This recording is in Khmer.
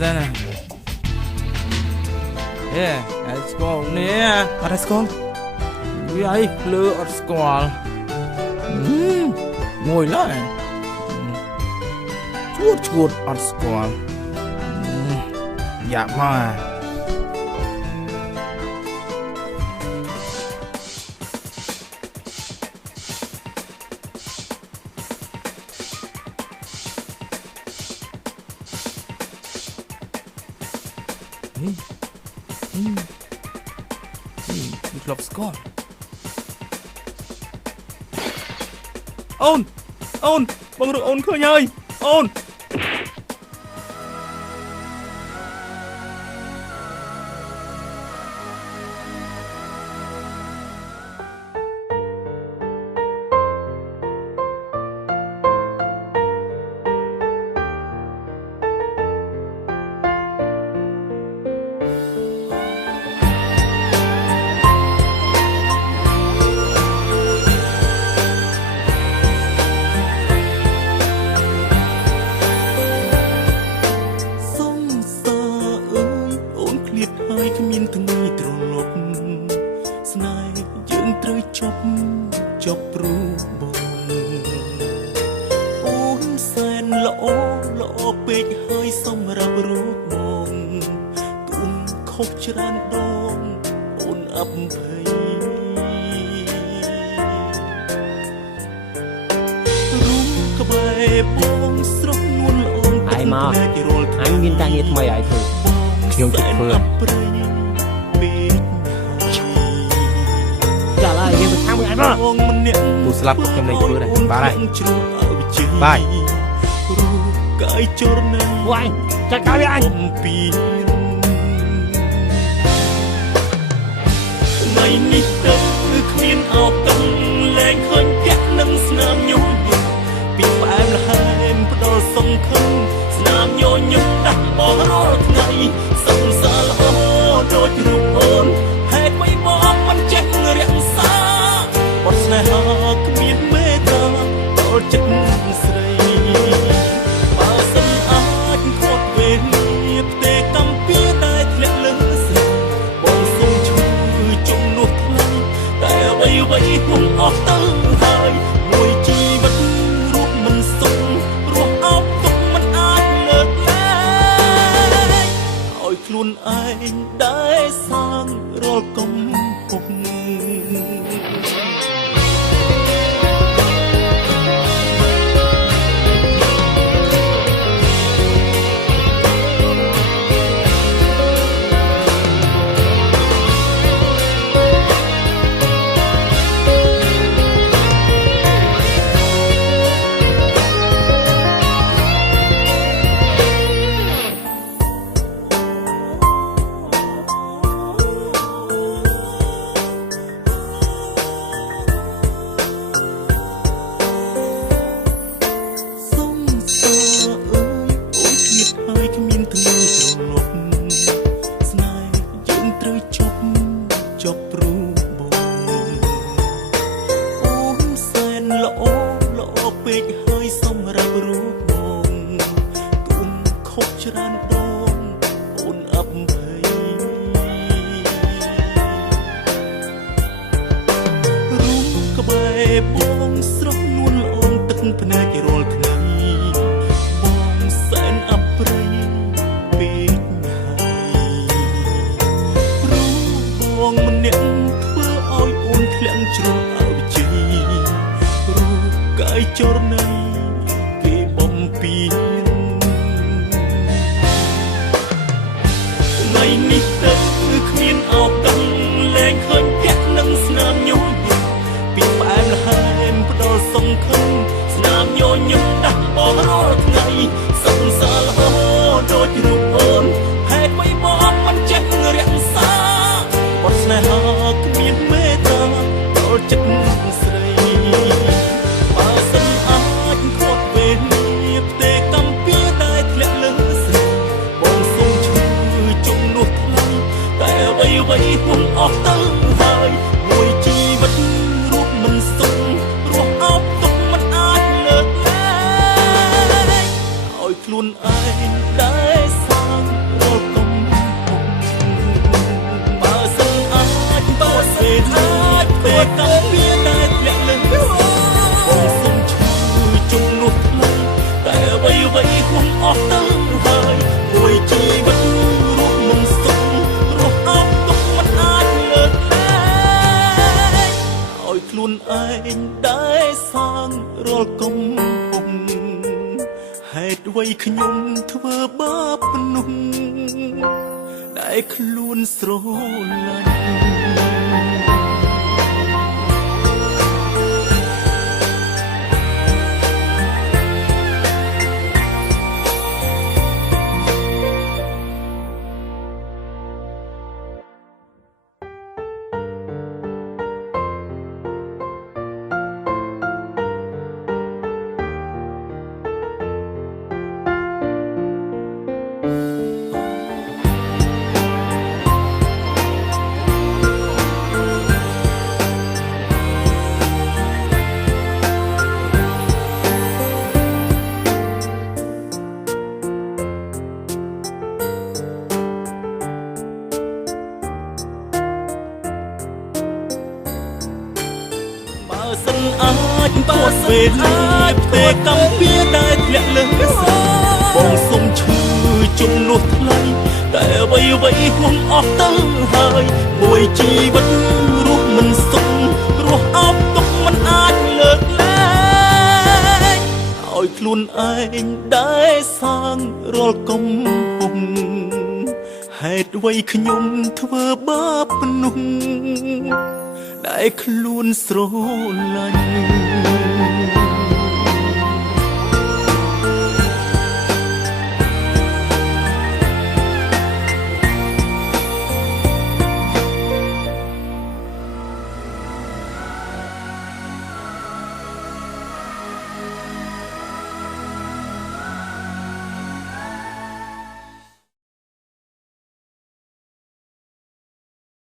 ra nè. Yeah, let's go nè. Let's go. Vì ấy lừa ở school. Ngồi lại. Chuột ở school. Dạ mà. Lọc score. Ôn, bằng được ôn khơi nhơi, ôn. chopรูบนអូនសែនល្អល្អពេកហើយសម្រាប់រូបបងទុំខុសច្រើនដងអូនអភ័យរូបក្បែរបងស្រស់នួនល្អហើយមកអញមានការងារថ្មីឲ្យធ្វើខ្ញុំជិះធ្វើTôi slap trong này chưa này, ba này, ba. Ôi, chạy cao đi anh. Ngày nít đất khuyên áo căng lên khơi kẹt nâng snam nhô nhung, bị em là hai em bắt đầu sông khơi, snam nhô nhung đặt bỏ rót ngày, sông xa lỡ đôi rụp hồn, hết mấy bomมันเจ็บเรียงสาบทแสหาขมิ้นเมตาต่อจันสรีป่าสันอาจโคตรเวรีเตะกำเปียได้เทเลเลือสบองทรงชื่อจงนวดไล่แต่ไว้หุ่นออกตั้งหายมวยจีบัดรูปมันส่งรวมเอาตุกมันอาจเลิกแล้วเอาคลุนไอได้สร้างรอกงปุกបងស្រស់នួនល្អទឹកភ្នែករាល់ថ្ងៃបងសែនអប្រិយពេកហើយព្រោះបងម្នាក់ធ្វើឲ្យអូនធ្លាក់ជ្រុលឲ្យជ័យរូបកាយចរណៃគេបំពេញថ្ងៃនេះទៅគ្មានអោបដឹងលែងឃើញពាក់នឹងស្នាមញញពីផ្អែមលហើមផ្ដល់សង្ឃឹមស្នាមញញឹមដាក់បងរាល់ថ្ងៃសង្សារល្អដូចរូបអូនហេតុអ្វីបងមិនចេះរក្សាបទស្នេហាគ្មានមេត្តាដល់ចិត្តស្រីបើសិនអាចខត់វេលាផ្ទេកំពីតែធ្លាក់លើស្រីបងសូមជួយជំនួសថ្លៃ ងដែលសាងរាល់កំពុងហេតុអ្វីខ្ញុំធ្វើបាបនោះដែលខ្លួនស្រឡាញ់បើសិនអាចបើពេលអាចពេលកំពីដែលធ្លាក់លើសបងសុំឈឺជំនួសថ្លៃតែអ្វីអ្វីហួងអស់ទៅហើយមួយជីវិតរស់មិនសុខរស់អប់ទុកមិនអាចលើកលែងឲ្យខ្លួនឯងដែលសាងរាល់កំពុងហេតុអ្វីខ្ញុំធ្វើបាបនោះដែលខ្លួនស្រឡាញ់